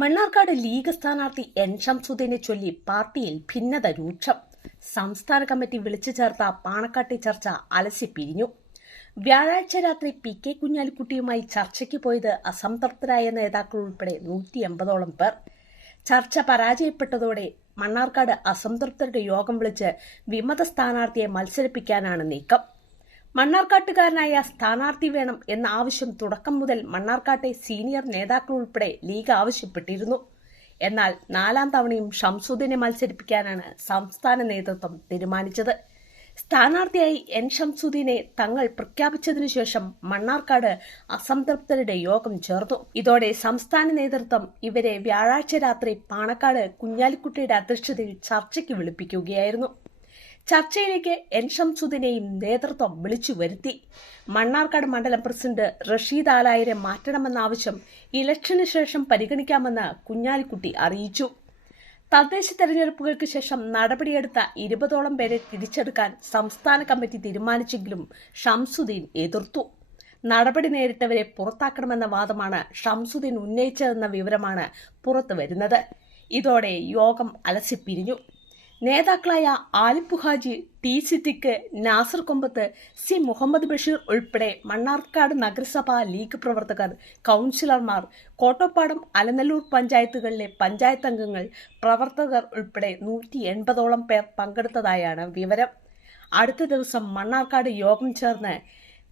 Mannarkkad league സ്ഥാനാർത്ഥി N ഷംസുദ്ദീനെ ചൊല്ലി പാർട്ടിയിൽ ഭിന്നത രൂക്ഷം. സംസ്ഥാന കമ്മിറ്റി വിളിച്ചു ചേർത്ത പാണക്കാട്ടെ ചർച്ച അലസിപ്പിരിഞ്ഞു. വ്യാഴാഴ്ച രാത്രി പി കെ കുഞ്ഞാലിക്കുട്ടിയുമായി ചർച്ചയ്ക്ക് പോയത് അസംതൃപ്തരായ നേതാക്കൾ ഉൾപ്പെടെ 180ഓളം പേർ. ചർച്ച പരാജയപ്പെട്ടതോടെ മണ്ണാർക്കാട് അസംതൃപ്തരുടെ യോഗം വിളിച്ച് വിമത സ്ഥാനാർത്ഥിയെ മത്സരിപ്പിക്കാനാണ് നീക്കം. മണ്ണാർക്കാട്ടുകാരനായ സ്ഥാനാർത്ഥി വേണം എന്ന ആവശ്യം തുടക്കം മുതൽ മണ്ണാർക്കാട്ടെ സീനിയർ നേതാക്കൾ ഉൾപ്പെടെ ലീഗ് ആവശ്യപ്പെട്ടിരുന്നു. എന്നാൽ 4ാം തവണയും ഷംസുദ്ദീനെ മത്സരിപ്പിക്കാനാണ് സംസ്ഥാന നേതൃത്വം തീരുമാനിച്ചത്. സ്ഥാനാർത്ഥിയായി എൻ ഷംസുദ്ദീനെ തങ്ങൾ പ്രഖ്യാപിച്ചതിനു ശേഷം മണ്ണാർക്കാട് അസംതൃപ്തരുടെ യോഗം ചേർന്നു. ഇതോടെ സംസ്ഥാന നേതൃത്വം ഇവരെ വ്യാഴാഴ്ച രാത്രി പാണക്കാട് കുഞ്ഞാലിക്കുട്ടിയുടെ അധ്യക്ഷതയിൽ ചർച്ചയ്ക്ക് വിളിപ്പിക്കുകയായിരുന്നു. ചർച്ചയിലേക്ക് എൻ ഷംസുദ്ദീനെയും നേതൃത്വം വിളിച്ചു വരുത്തി. മണ്ണാർക്കാട് മണ്ഡലം പ്രസിഡന്റ് റഷീദ് ആലായരെ മാറ്റണമെന്ന ആവശ്യം ഇലക്ഷന് ശേഷം പരിഗണിക്കാമെന്ന് കുഞ്ഞാലിക്കുട്ടി അറിയിച്ചു. തദ്ദേശ തെരഞ്ഞെടുപ്പുകൾക്ക് ശേഷം നടപടിയെടുത്ത 20ഓളം പേരെ തിരിച്ചെടുക്കാൻ സംസ്ഥാന കമ്മിറ്റി തീരുമാനിച്ചെങ്കിലും ഷംസുദ്ദീൻ എതിർത്തു. നടപടി നേരിട്ടവരെ പുറത്താക്കണമെന്ന വാദമാണ് ഷംസുദ്ദീൻ ഉന്നയിച്ചതെന്ന വിവരമാണ് പുറത്തുവരുന്നത്. ഇതോടെ യോഗം അലസിപ്പിരിഞ്ഞു. നേതാക്കളായ ആലിപ്പു ഹാജി, ടി സിദ്ദിഖ്, നാസർ കൊമ്പത്ത്, സി മുഹമ്മദ് ബഷീർ ഉൾപ്പെടെ മണ്ണാർക്കാട് നഗരസഭ ലീഗ് പ്രവർത്തകർ, കൗൺസിലർമാർ, കോട്ടപ്പാടം, അലനല്ലൂർ പഞ്ചായത്തുകളിലെ പഞ്ചായത്ത് അംഗങ്ങൾ, പ്രവർത്തകർ ഉൾപ്പെടെ 180ഓളം പേർ പങ്കെടുത്തതായാണ് വിവരം. അടുത്ത ദിവസം മണ്ണാർക്കാട് യോഗം ചേർന്ന്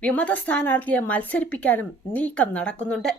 വിമത സ്ഥാനാർത്ഥിയെ മത്സരിപ്പിക്കാനും നീക്കം നടക്കുന്നുണ്ട്.